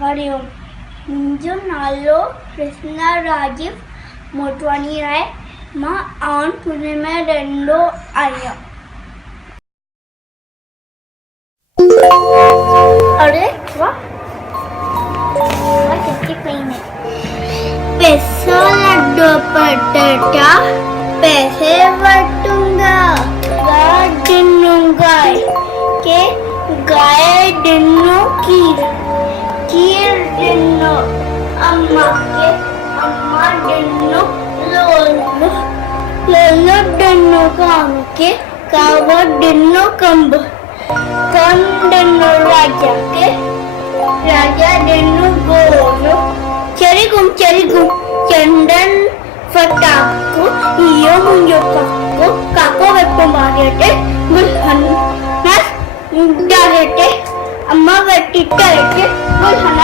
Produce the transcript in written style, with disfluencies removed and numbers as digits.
हरिओम मुंहिंजो नालो कृष्णा राजीव मोटवानी आहे। मां आउं पुणे में रहंदो आहियां। अरे वाह कितनी पेन है। पैसा लड्डू पटाटा पैसे बटूंगा गाय दिनूंगा के गाय दिनों खीर दिनों अम्मा के अम्मा दिनों लोलो लोलो दिनों काम के कावा दिनों कंब दिनों राजा के राजा दिनों गोलो चरी गुम चंदन फटाको यो मुंजो काको वेप्पो मारियटे गुलहन नस डालेटे अम्मा वेट्टी टरेटे गुलहन